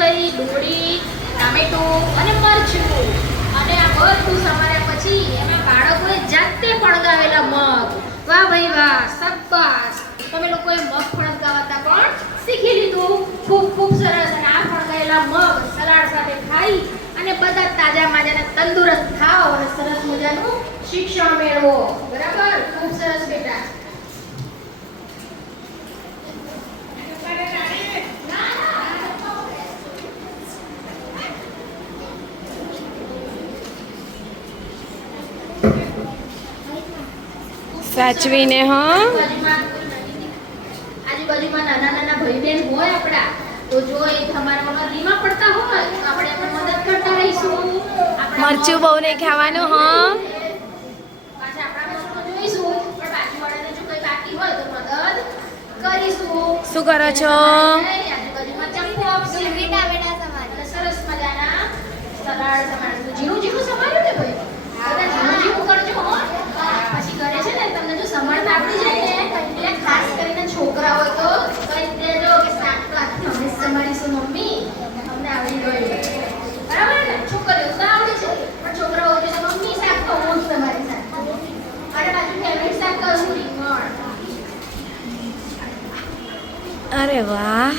ભાઈ ડુંગળી, ટામેટું અને મરચું. અને આ બધું સમાર્યા પછી એમાં બાળકોએ જાતે ફણગાવેલા મગ. વાહ ભાઈ વાહ, શાબાશ. તમે લોકોએ મગ ફણગાવતા પણ શીખી લીધું. ખૂબ ખૂબ સરસ. અને આ ફણગાવેલા મગ સલાડ સાથે ખાઈ અને બધા તાજા માજાને તંદુરસ્ત ખાઓ અને સરસ મજાનું શિક્ષણ મેળવો. બરાબર? ખૂબ સરસ બેટા. સાચવીને હા. આજુબાજુમાં નાના નાના ભાઈ બહેન હોય આપણા, તો જો એ તમારા રીમાં પડતા હોય તો આપણે એમને મદદ કરતા રહીશું. મરચું બહુ નહીં ખાવાનું હા. પાછા આપણા મસ્ત જોઈશું, પણ બાજુવાળાને જો કોઈ બાકી હોય તો મદદ કરીશું. શું કરો છો? આજુબાજુમાં ચપ્પુ આપશું. સરસ મજાના સલાડ સમારશું. ઝીણું ઝીણું સમાર્યું ને ભાઈ? બધા ઝીણું ઝીણું કરજો હો. પછી ઘરે છે ને તમને જો સમારતા આવડી જાય ને, એટલે ખાસ કરીને છોકરા હોય તો કહી દેજો કે શાક તો આજથી અમે જ સમારીશું મમ્મી, અમને આવડી ગયું. બરાબર ને? છોકરીઓ તો આવડે છે, પણ છોકરા હોય તો મમ્મી શાક તો હું જ તમારી સાથે. અને પાછું ફેવરેટ શાક કયું? રીંગણ. અરે વાહ.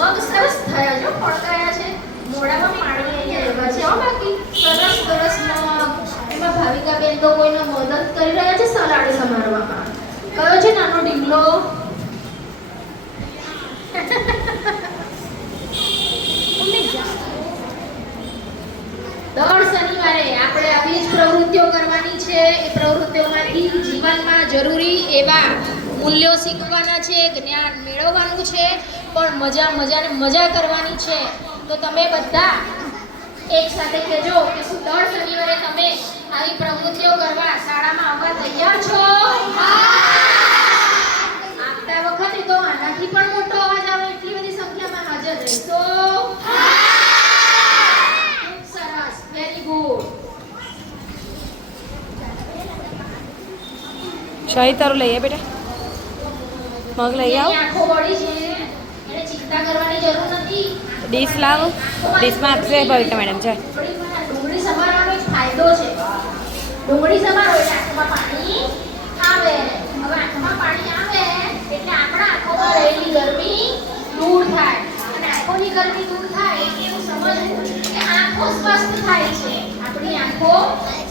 મગ સરસ થયા જો, ફળકાયા છે. મોઢામાં પાણી આવી આવ્યા છે હો. બાકી સરસ સરસ મગ. એમાં ભાવિકા બેન તો કોઈને મદદ કરી રહ્યા છે સલાડ સમારવામાં. કયો છે નાનો ઢીંગલો? દર શનિવારે આપણે આવી જ પ્રવૃત્તિઓ કરવાની છે. એ પ્રવૃત્તિઓમાંથી જીવનમાં જરૂરી એવા મૂલ્યો શીખવાના છે, જ્ઞાન મેળવવાનું છે, પણ મજા કરવાની છે. તો તમે બધા એક સાથે કહેજો કે શું દર શનિવારે તમે આવી પ્રવૃત્તિઓ કરવા શાળામાં આવવા તૈયાર છો? આવતા વખતે તો આનાથી પણ મોટો અવાજ આવે એટલી બધી સંખ્યામાં હાજર રહેશો? સરસ, વેરી ગુડ. શાહી તારું લઈએ બેટા. મગ લઈ આવ. આંખો વળી છે, એને ચિંતા કરવાની જરૂર નથી. ડીશ લાવ. ડીશમાં આપશે ભવિકા મેડમ છે. ડુંગળી સમારવાનો એક ફાયદો છે. ડુંગળી સમારો એટલે આંખમાં પાણી આવે. હવે આંખમાં પાણી આવે એટલે આપણા આંખોમાં રહેલી ગરમી દૂર થાય. અને આંખોની ગરમી દૂર થાય એટલે એવું સમજવું કે આંખો સ્વસ્થ થાય છે. આપણી આંખો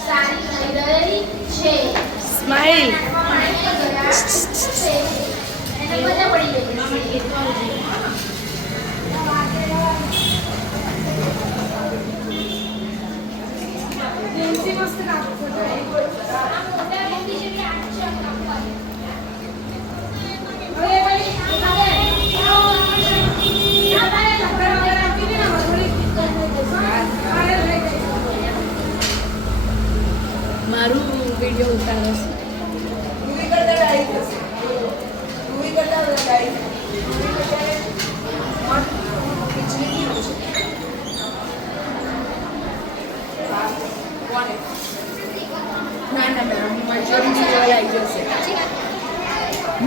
સારી થઈ રહી છે. સ્માઈલ. એને મજા પડી ગઈ. મારું વિડીયો ઉતારો છે.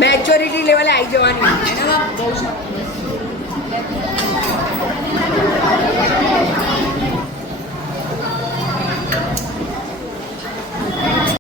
મેચ્યોરિટી લેવલે આવી જવાની.